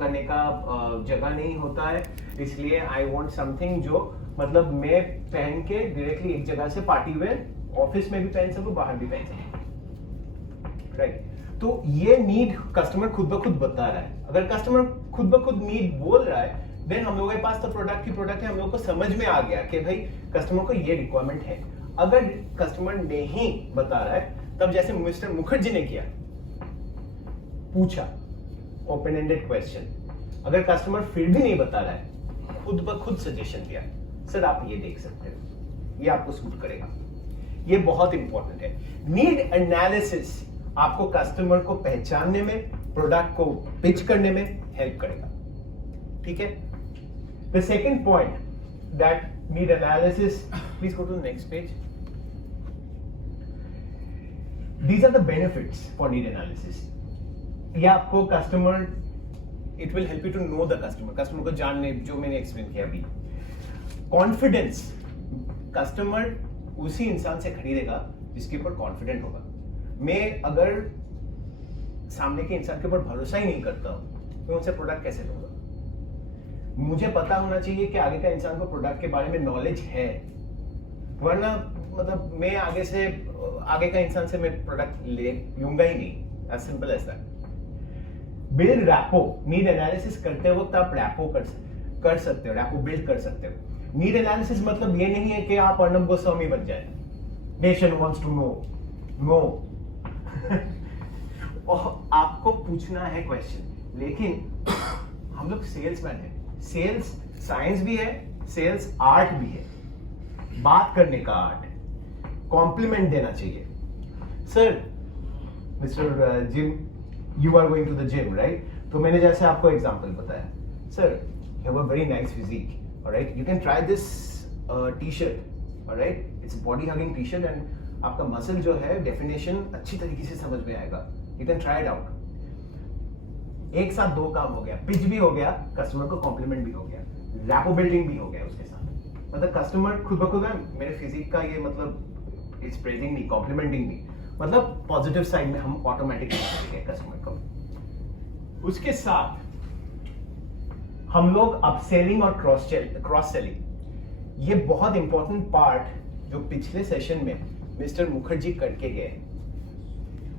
करने का जगह नहीं होता है, इसलिए आई वांट समथिंग जो मतलब मैं पहन के डायरेक्टली एक जगह से पार्टी वेयर ऑफिस में भी पहन सकूं, बाहर भी पहन सकूं, राइट। तो ये नीड कस्टमर खुद ब खुद बता रहा है। अगर कस्टमर खुद ब खुद नीड बोल रहा है, देन हम लोगों के पास तो प्रोडक्ट है, हम लोग को समझ में आ गया कि भाई कस्टमर को ये रिक्वायरमेंट है। अगर कस्टमर नहीं बता रहा है, तब जैसे मिस्टर मुखर्जी ने किया, पूछा ओपन एंडेड क्वेश्चन, अगर कस्टमर फिर भी नहीं बता रहा है, खुद ब खुद सजेशन दिया, सर आप ये देख सकते हो, ये आपको सूट करेगा। ये बहुत इंपॉर्टेंट है। नीड एनालिसिस आपको कस्टमर को पहचानने में, प्रोडक्ट को पिच करने में हेल्प करेगा, ठीक है। The second point that need analysis, please go to the next page. These are the benefits for need analysis. ये आपको customer, it will help you to know the customer को जानने, जो मैंने एक्सप्लेन किया अभी। कॉन्फिडेंस, कस्टमर उसी इंसान से खरीदेगा जिसके ऊपर कॉन्फिडेंट होगा। मैं अगर सामने के इंसान के ऊपर भरोसा ही नहीं करता हूं, तो उनसे प्रोडक्ट कैसे लूंगा? मुझे पता होना चाहिए कि आगे का इंसान को प्रोडक्ट के बारे में नॉलेज है, वरना मतलब मैं आगे का इंसान से मैं प्रोडक्ट लूंगा ही नहीं। As simple as that. Build rapport, need analysis करते वक्त आप रैपो कर सकते हो, रैपो बिल्ड कर सकते हो। नीड एनालिसिस मतलब ये नहीं है कि आप अर्नब गोस्वामी बन जाए, नेशन वांट्स टू नो आपको पूछना है क्वेश्चन, लेकिन हम लोग सेल्समैन है, सेल्स साइंस भी है, सेल्स आर्ट भी है, बात करने का आर्ट, कॉम्प्लीमेंट देना चाहिए। Sir mister Jim, you are going to the gym, right? तो मैंने जैसे आपको एग्जांपल बताया, sir you have a very nice physique, alright, you can try this T-shirt, alright, it's body hugging T-shirt and आपका muscle जो है definition अच्छी तरीके से समझ में आएगा, you can try it out. एक साथ दो काम हो गया, पिच भी हो गया, कस्टमर को कॉम्प्लीमेंट भी हो गया, रैपो बिल्डिंग भी हो गया उसके साथ। मतलब कस्टमर खुद ब खुद मेरे फिजिक का ये मतलब इट्स प्रेजिंग मी, कॉम्प्लीमेंटिंग मी, मतलब पॉजिटिव साइड में हम ऑटोमेटिकली कस्टमर को। उसके साथ हम लोग अपसेलिंग और क्रॉस सेलिंग, ये बहुत इंपॉर्टेंट पार्ट जो पिछले सेशन में मिस्टर मुखर्जी करके गए,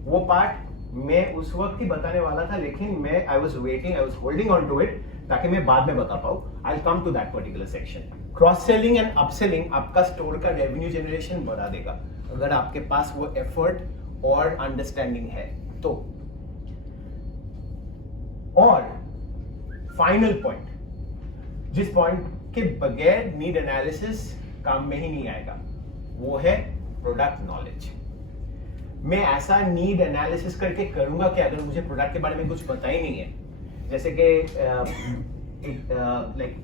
वो पार्ट मैं उस वक्त ही बताने वाला था, लेकिन मैं I was holding on to it ताकि मैं बाद में बता पाऊं। I come to that particular section. Cross selling and upselling आपका स्टोर का रेवेन्यू जनरेशन बढ़ा देगा, अगर आपके पास वो एफर्ट और अंडरस्टैंडिंग है तो। और फाइनल पॉइंट, जिस पॉइंट के बगैर नीड एनालिसिस काम में ही नहीं आएगा, वो है प्रोडक्ट नॉलेज। मैं ऐसा नीड एनालिसिस करके करूंगा कि अगर मुझे प्रोडक्ट के बारे में कुछ पता ही नहीं है, जैसे कि लाइक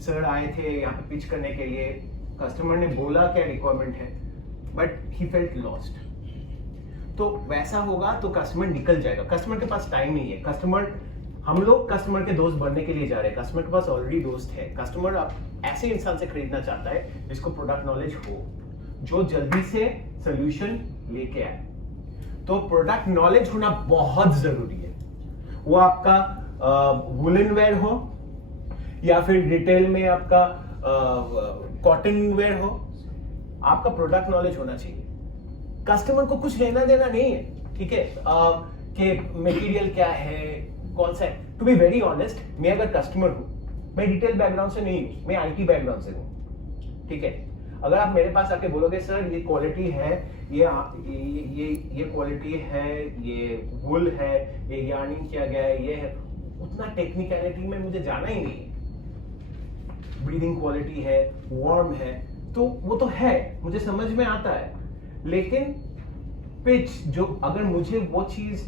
सर आए थे यहाँ पे पिच करने के लिए, कस्टमर ने बोला क्या रिक्वायरमेंट है, बट ही फेल्ट लॉस्ट, तो वैसा होगा तो कस्टमर निकल जाएगा। कस्टमर के पास टाइम नहीं है, हम लोग कस्टमर के दोस्त बनने के लिए जा रहे हैं, कस्टमर के पास ऑलरेडी दोस्त है। कस्टमर ऐसे इंसान से खरीदना चाहता है जिसको प्रोडक्ट नॉलेज हो, जो जल्दी से सोल्यूशन लेके आए। तो प्रोडक्ट नॉलेज होना बहुत जरूरी है। वो आपका वुलन वेयर हो या फिर रिटेल में आपका कॉटन वेयर हो, आपका प्रोडक्ट नॉलेज होना चाहिए। कस्टमर को कुछ लेना देना नहीं है, ठीक है, कि मटेरियल क्या है, कौन सा है। टू बी वेरी ऑनेस्ट, मैं अगर कस्टमर हूं, मैं रिटेल बैकग्राउंड से नहीं हूं, मैं आईटी बैकग्राउंड से हूं, ठीक है। अगर आप मेरे पास आके बोलोगे सर ये क्वालिटी है, ये क्वालिटी है, ये वुल है, ये यार्निंग किया गया है, ये है, उतना टेक्निकलिटी में मुझे जाना ही नहीं है। ब्रीदिंग क्वालिटी है, वार्म है, तो वो तो है, मुझे समझ में आता है। लेकिन पिच जो, अगर मुझे वो चीज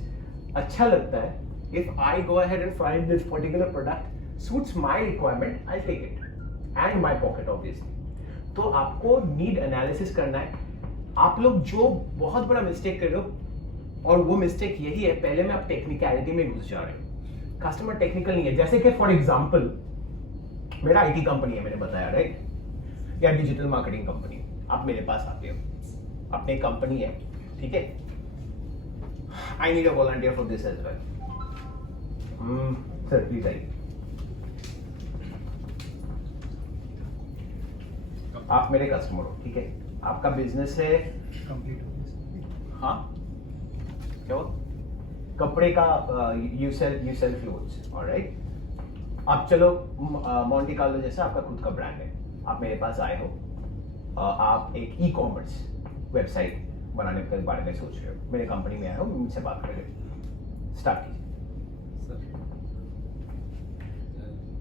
अच्छा लगता है, if I go ahead and find this particular product suits my requirement, I take it and my pocket obviously. तो आपको नीड एनालिसिस करना है। आप लोग जो बहुत बड़ा मिस्टेक कर रहे हो, और वो मिस्टेक यही है, पहले में आप टेक्निकलिटी में घुस जा रहे हो। कस्टमर टेक्निकल नहीं है। जैसे कि फॉर एग्जांपल मेरा आईटी कंपनी है, मैंने बताया, राइट, या डिजिटल मार्केटिंग कंपनी, आप मेरे पास आते हो, अपनी कंपनी है, ठीक है, I need a volunteer for this as well. Sir please आइए। आप मेरे कस्टमर हो, ठीक है? आपका बिजनेस है हाँ क्या हुआ? कपड़े का यू सेल क्लोथ्स, ऑलराइट। आप चलो मॉन्टे कार्लो जैसा आपका खुद का ब्रांड है, आप मेरे पास आए हो, आप एक ई कॉमर्स वेबसाइट बनाने के बारे में सोच रहे हो, मेरे कंपनी में आए हो, मुझसे बात कर रहे हो, स्टार्ट कीजिए। Sir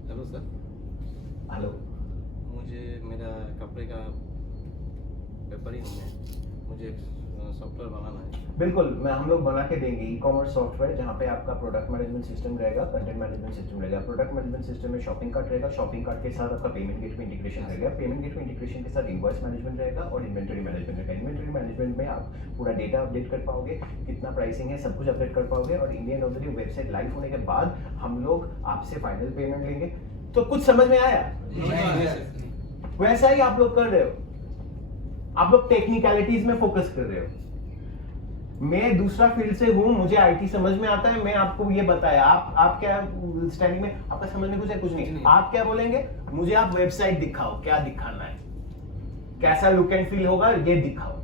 hello sir, hello. मुझे मेरा कपड़े का पेपर ही नहीं है, मुझे सॉफ्टवेयर बनाना है। बिल्कुल, हम लोग बना के देंगे ई कॉमर्स सॉफ्टवेयर, जहाँ पे आपका प्रोडक्ट मैनेजमेंट सिस्टम रहेगा, कंटेंट मैनेजमेंट सिस्टम रहेगा। प्रोडक्ट मैनेजमेंट सिस्टम में शॉपिंग कार्ट रहेगा, शॉपिंग कार्ट के साथ आपका पेमेंट गेटवे इंटीग्रेशन रहेगा, पेमेंट गेटवे इंटीग्रेशन के साथ इनवॉइस मैनेजमेंट रहेगा और इन्वेंटरी मैनेजमेंट रहेगा। इन्वेंटरी मैनेजमेंट में आप पूरा डेटा अपडेट कर पाओगे, कितना प्राइसिंग है सब कुछ अपडेट कर पाओगे, और Indian of the day website live होने के बाद हम लोग आपसे फाइनल पेमेंट लेंगे। तो कुछ समझ में आया? वैसा ही आप लोग कर रहे हो, आप लोग टेक्निकलिटीज में फोकस कर रहे हो। मैं दूसरा फील्ड से हूं, मुझे आईटी समझ में आता है, मैं आपको ये बताया। आप क्या स्टैंडिंग में आपका समझ में कुछ नहीं। आप क्या बोलेंगे? मुझे आप वेबसाइट दिखाओ, क्या दिखाना है, कैसा लुक एंड फील होगा ये दिखाओ।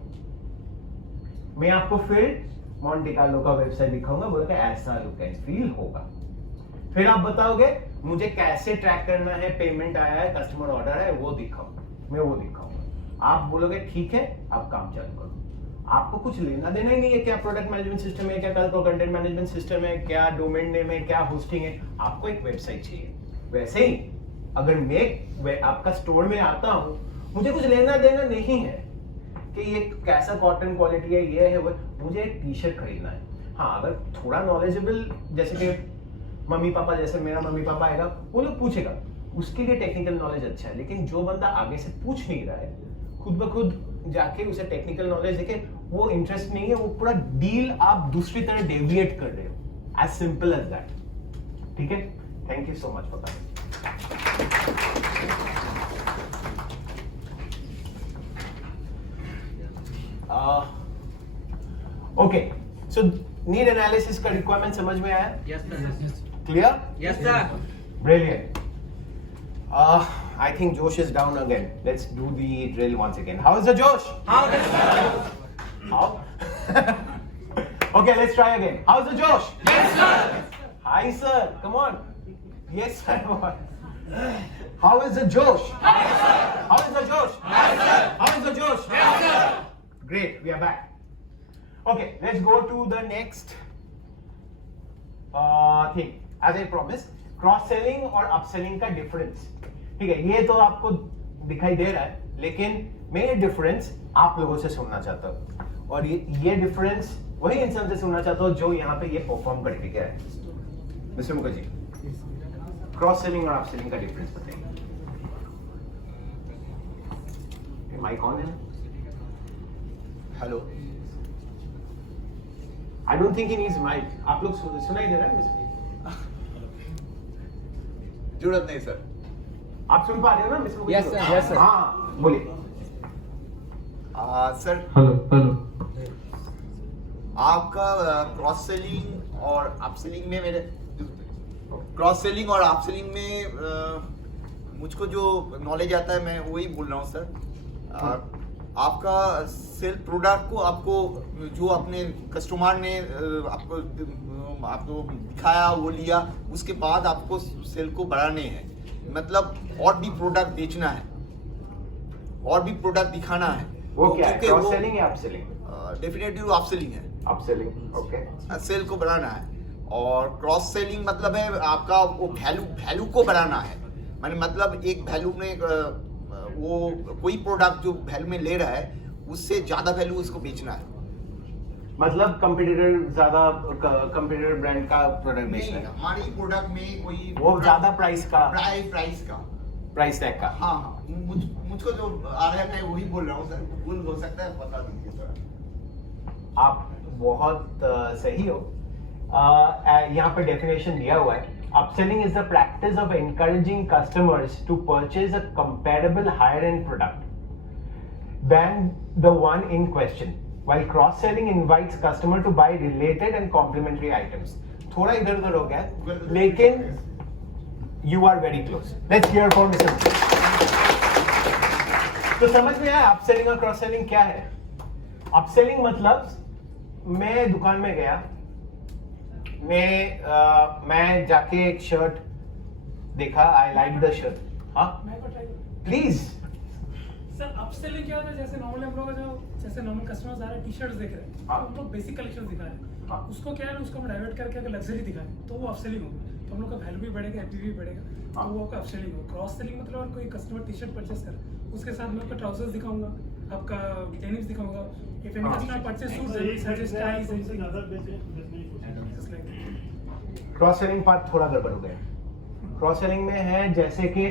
मैं आपको फिर मॉन्टे कार्लो का वेबसाइट दिखाऊंगा, बोलेगा ऐसा लुक एंड फील होगा। फिर आप बताओगे मुझे कैसे ट्रैक करना है, पेमेंट आया है, कस्टमर ऑर्डर है, वो दिखाओ, मैं वो दिखाऊंगा। आप बोलोगे ठीक है, आप काम चालू करो। आपको कुछ लेना देना ही नहीं है क्या प्रोडक्ट मैनेजमेंट सिस्टम है, क्या कंटेंट मैनेजमेंट सिस्टम है, क्या डोमेन नेम है, क्या होस्टिंग है। आपको एक वेबसाइट चाहिए। वैसे ही अगर मैं आपका स्टोर में आता हूं, मुझे कुछ लेना देना नहीं है कि ये कैसा कॉटन क्वालिटी है, ये है वो, मुझे एक टी शर्ट खरीदना है। हाँ, अगर थोड़ा नॉलेजेबल, जैसे कि मम्मी पापा, जैसे मेरा मम्मी पापा आएगा, वो लोग पूछेगा, उसके लिए टेक्निकल नॉलेज अच्छा है। लेकिन जो बंदा आगे से पूछ नहीं रहा है, खुद ब खुद जाके उसे टेक्निकल नॉलेज देखे, वो इंटरेस्ट नहीं है, वो पूरा डील आप दूसरी तरह डेविएट कर रहे हो। As simple as that. ठीक है, thank you so much for coming. Okay, so need analysis का रिक्वायरमेंट समझ में आया? Yes sir. Clear? Yes sir. Brilliant. I think Josh is down again. Let's do the drill once again. How is the Josh? How? Okay, let's try again. How's the Josh? Yes, sir. Hi, sir. Come on. Yes, sir. How is the Josh? Yes, sir. How is the Josh? Yes, sir. How is the Josh? Yes, sir. Great. We are back. Okay, let's go to the next thing. As I promised, cross selling और upselling का difference. ठीक है, ये तो आपको दिखाई दे रहा है, लेकिन मैं ये डिफरेंस आप लोगों से सुनना चाहता हूँ, और ये डिफरेंस वही इंसान से सुनना चाहता हूँ जो यहाँ पे ये परफॉर्म करके गया है। मिस्टर मुखर्जी, क्रॉस सेलिंग और अपसेलिंग का डिफरेंस बताइए। माइक ऑन है? Hello, I don't think in is mike. आप लोग सुनाई दे रहा है? जरूरत नहीं सर। आप सुन पा रहे हो ना mister Mukherjee? Yes, sir. Yes, sir. हाँ, बोलिए। सर, हेलो आपका क्रॉस सेलिंग और अपसेलिंग में मेरे क्रॉस सेलिंग और अपसेलिंग में मुझको जो नॉलेज आता है मैं वही बोल रहा हूँ सर। आपका सेल प्रोडक्ट को आपको जो अपने कस्टमर ने आपको दिखाया वो लिया, उसके बाद आपको सेल को बढ़ाने हैं, मतलब और भी प्रोडक्ट बेचना है, और भी प्रोडक्ट दिखाना है। वो क्या है, क्रॉस सेलिंग या अपसेलिंग? डेफिनेटली वो अपसेलिंग है। Upselling, okay. सेल को बढ़ाना है, और क्रॉस सेलिंग मतलब है आपका वो वैल्यू को बढ़ाना है। मैंने मतलब एक वैल्यू में वो कोई प्रोडक्ट जो वैल्यू में ले रहा है उससे ज्यादा वैल्यू उसको बेचना है। मतलब कंपटीटर ब्रांड का प्रोडक्ट बेचना है। हमारी प्रोडक्ट में कोई वो ज्यादा प्राइस टैग का। हाँ, मुझको जो आ रहा है वही बोल रहा हूँ सर, भूल हो सकता है, बता दीजिए सर। आप बहुत सही हो। यहाँ पे डेफिनेशन दिया हुआ है, upselling is the practice of encouraging customers to purchase a comparable higher end product than the one in question, while cross selling invites customer to buy related and complementary items. थोड़ा इधर उधर हो गया, लेकिन You are very close. Let's hear from Mr. तो समझ में आया अपसेलिंग और क्रॉस सेलिंग क्या है? अपसेलिंग मतलब मैं दुकान में गया, मैं जाके एक शर्ट देखा, आई लाइक द शर्ट, हाँ प्लीज। सर अपसेलिंग क्या होता है? जैसे नॉर्मली हम लोग जैसे नॉर्मल कस्टमर्स आ रहे हैं, टी शर्ट्स देख रहे हैं, हाँ। हम लोग बेसिक कलेक्शन दिखा रहे हैं, हाँ। उसको क्या है, उसको हम डाइवर्ट करके अगर लग्जरी दिखाएं तो वो अपसेलिंग होगा, तो हम लोग का वैल्यू भी बढ़ेगा, एपी भी बढ़ेगा, हाँ। तो वो आपका अपसेलिंग होगा। क्रॉस सेलिंग मतलब अगर कोई कस्टमर टी शर्ट परचेस करे, उसके साथ मैं आपका ट्राउजर्स दिखाऊंगा, आपका डेनिम्स दिखाऊंगा, इफ एनी हाँ। Customer purchase suits suggest ties cross selling part थोड़ा गड़बड़ हो गया। क्रॉस सेलिंग में है जैसे कि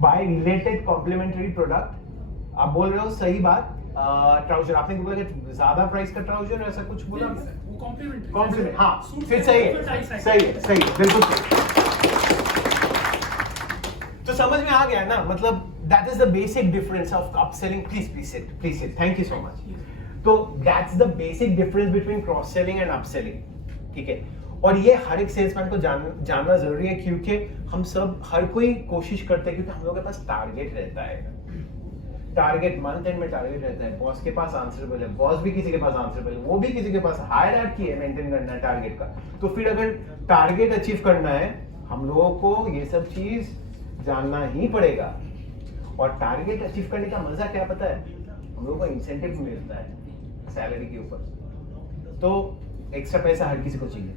बाय रिलेटेड कॉम्प्लीमेंट्री प्रोडक्ट, आप बोल रहे हो सही बात। ट्राउजर आपने बोला कि ज्यादा प्राइस का ट्राउजर ऐसा कुछ बोला? वो कॉम्प्लीमेंट्री कॉम्प्लीमेंट, हाँ फिर सही है, सही है, सही है, बिल्कुल सही। तो समझ में आ गया ना, मतलब that is the basic difference of upselling. Please sit, thank you so much. तो that's the basic difference between cross selling and upselling, ठीक है। और ये हर एक सेल्समैन को जानना जरूरी है, क्योंकि हम सब हर कोई कोशिश करते हैं, क्योंकि हम लोगों के पास टारगेट रहता है, टारगेट मंथ एंड में टारगेट रहता है, बॉस के पास आंसरेबल है, बॉस भी किसी के पास आंसरेबल है, वो भी किसी के पास हायरार्की है मेंटेन करना है टारगेट का। तो फिर अगर टारगेट अचीव करना है, हम लोगों को ये सब चीज जानना ही पड़ेगा। और टारगेट अचीव करने का मजा क्या पता है? हम लोगों को इंसेंटिव मिलता है सैलरी के ऊपर, तो एक्स्ट्रा पैसा हर किसी को चाहिए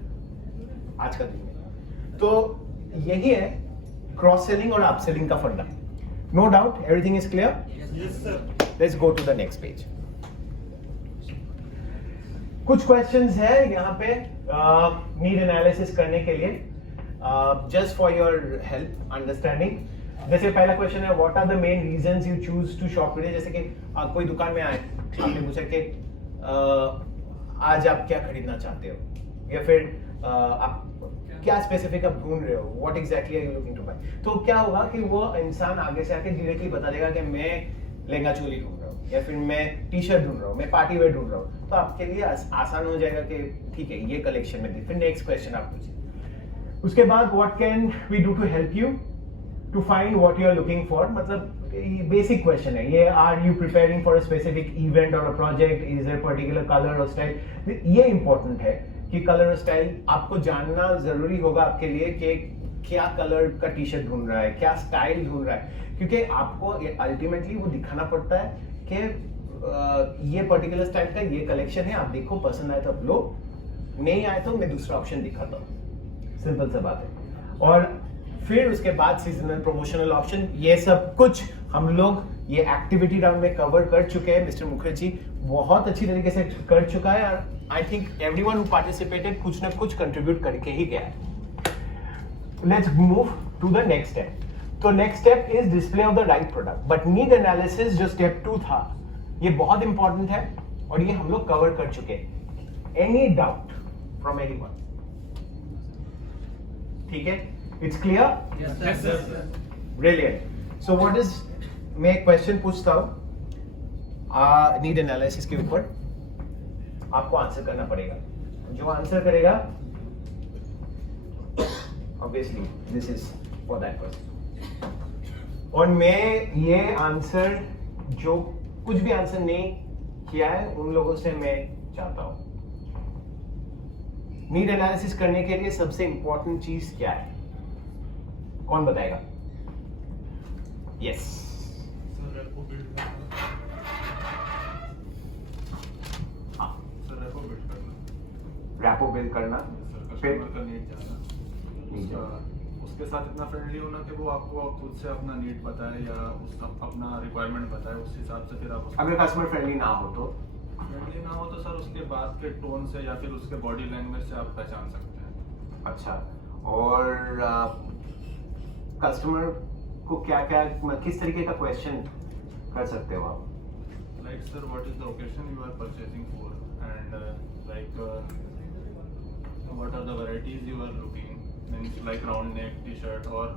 आज का दिन में। तो यही है क्रॉस सेलिंग और अपसेलिंग का फंडा। No doubt, everything is clear? Let's go to the next page. कुछ क्वेश्चंस है यहाँ पे नीड एनालिसिस करने के लिए, just for your help understanding. जैसे पहला क्वेश्चन है, what are the main reasons you choose to shop today? जैसे कि कोई दुकान में आए, आपने पूछा कि आज आप क्या खरीदना चाहते हो, या फिर आप क्या स्पेसिफिक आप ढूंढ रहे हो, what exactly are you looking to buy. तो क्या होगा कि वो इंसान आगे से आके डायरेक्टली बता देगा कि मैं लहंगा चोली ढूंढ रहा हूँ, या फिर मैं टी शर्ट ढूंढ रहा हूँ, मैं पार्टी वेयर ढूंढ रहा हूँ। तो आपके लिए आसान हो जाएगा कि ठीक है ये कलेक्शन में। फिर नेक्स्ट क्वेश्चन आप पूछिए। उसके बाद what can we do to help you to find what you are looking for, मतलब बेसिक क्वेश्चन है ये। Are you preparing for a specific event और a project, is there particular colour और style. ये इंपॉर्टेंट है कि colour और style आपको जानना जरूरी होगा आपके लिए, कि क्या कलर का टी शर्ट ढूंढ रहा है, क्या स्टाइल ढूंढ रहा है, क्योंकि आपको अल्टीमेटली वो दिखाना पड़ता है कि ये पर्टिकुलर स्टाइल का ये कलेक्शन है, आप देखो पसंद आए तो आप लो, नहीं आए तो मैं दूसरा ऑप्शन दिखाता हूँ। सिंपल सा बात है। और फिर उसके बाद सीजनल प्रमोशनल ऑप्शन, ये सब कुछ हम लोग ये एक्टिविटी राउंड में कवर कर चुके हैं। मिस्टर मुखर्जी बहुत अच्छी तरीके से कर चुका है, और I think everyone who participated कुछ ना कुछ कंट्रीब्यूट करके ही गया है। Let's move to the next step. तो next step is display of the right product, but need analysis जो स्टेप 2 था, ये बहुत इंपॉर्टेंट है और ये हम लोग कवर कर चुके हैं। Any doubt from anyone? ठीक है, it's clear? Yes sir. Brilliant. So what is, मैं एक क्वेश्चन पूछता हूं नीड एनालिसिस के ऊपर, आपको आंसर करना पड़ेगा। जो आंसर करेगा, obviously this is for that person. और मैं ये आंसर, जो कुछ भी आंसर नहीं किया है उन लोगों से मैं चाहता हूं, नीड एनालिसिस करने के लिए सबसे इंपॉर्टेंट चीज क्या है? कौन बताएगा? यस। रैपो बिल्ड करना, फिर कस्टमर का नीड जानना, उसके साथ इतना फ्रेंडली होना कि वो आपको खुद से अपना नीड बताए या उसका अपना रिक्वायरमेंट बताए, उस हिसाब से फिर आप अगर कस्टमर फ्रेंडली ना हो तो फ्रेंडली ना हो तो सर उसके बात के टोन से या फिर उसके बॉडी लैंग्वेज से आप पहचान सकते हैं। अच्छा। और कस्टमर को क्या क्या, किस तरीके का क्वेश्चन कर सकते हो आप? Like sir, what is the occasion you are purchasing for, and like what are the varieties you are looking, means like round neck T shirt और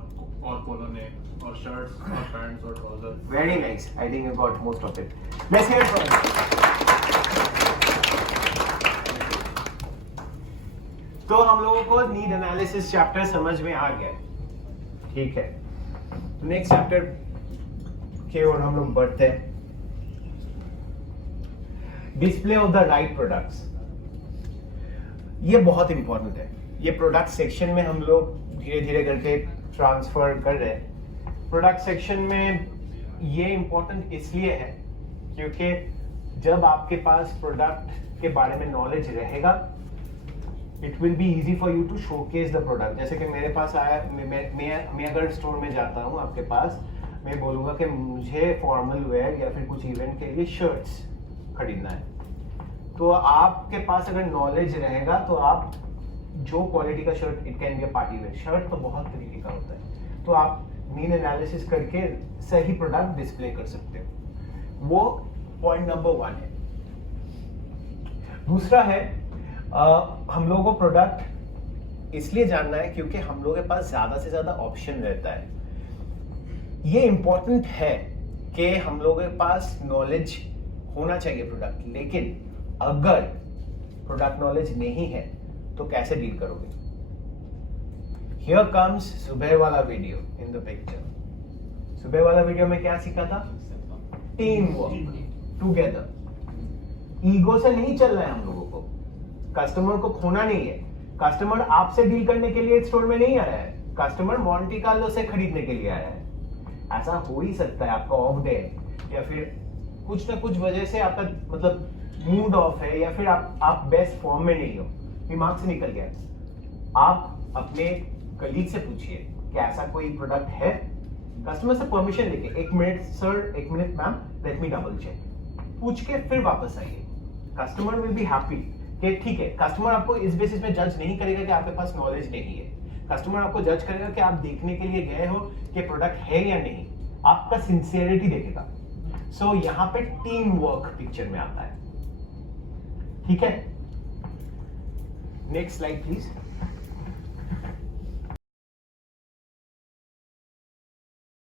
पोलो नेक, और शर्ट्स और पैंट्स और trouser. Very nice, I think you got most of it. Let's hear from. तो हम लोगों को need analysis chapter समझ में आ गया, ठीक है, नेक्स्ट चैप्टर की ओर हम लोग बढ़ते हैं। Display of the right products, ये बहुत इंपॉर्टेंट है। ये प्रोडक्ट सेक्शन में हम लोग धीरे धीरे करके ट्रांसफर कर रहे हैं। प्रोडक्ट सेक्शन में ये इंपॉर्टेंट इसलिए है क्योंकि जब आपके पास प्रोडक्ट के बारे में नॉलेज रहेगा, it will be easy for you to showcase the product. जैसे कि मेरे पास आया, मैं अगर स्टोर में जाता हूँ आपके पास, मैं बोलूँगा कि मुझे फॉर्मल वेयर या फिर कुछ इवेंट के लिए शर्ट्स खरीदना है, तो आपके पास अगर नॉलेज रहेगा तो आप जो क्वालिटी का shirt, it can be a party wear shirt, तो बहुत तरीके का होता है, तो आप नीड एनालिसिस करके सही प्रोडक्ट डिस्प्ले कर सकते हो। वो पॉइंट नंबर 1 है। दूसरा है हम लोगों को प्रोडक्ट इसलिए जानना है क्योंकि हम लोगों के पास ज्यादा से ज्यादा ऑप्शन रहता है। ये इंपॉर्टेंट है कि हम लोगों के पास नॉलेज होना चाहिए प्रोडक्ट, लेकिन अगर प्रोडक्ट नॉलेज नहीं है तो कैसे डील करोगे? हियर कम्स सुबह वाला वीडियो इन द पिक्चर। सुबह वाला वीडियो में क्या सीखा था? Team work, together. ईगो से नहीं चलना है हम लोगों को, कस्टमर को खोना नहीं है। कस्टमर आपसे डील करने के लिए स्टोर में नहीं आया है, कस्टमर मॉन्टी कार्लो से खरीदने के लिए आया है। ऐसा हो ही सकता है आपका ऑफ डे या फिर कुछ ना कुछ वजह से आपका मतलब मूड ऑफ है या फिर आप बेस्ट फॉर्म में नहीं हो, दिमाग से निकल गया। आप अपने कलीग से पूछिए कि ऐसा कोई प्रोडक्ट है, कस्टमर से परमिशन लेके, 1 minute sir, 1 minute ma'am, let me double check, पूछ के फिर वापस आइए। कस्टमर विल बी हैप्पी कि ठीक है। कस्टमर आपको इस बेसिस में जज नहीं करेगा कि आपके पास नॉलेज नहीं है, कस्टमर आपको जज करेगा कि आप देखने के लिए गए हो कि प्रोडक्ट है या नहीं, आपका सिंसियरिटी देखेगा। सो यहां पे टीम वर्क पिक्चर में आता है, ठीक है। Next slide please.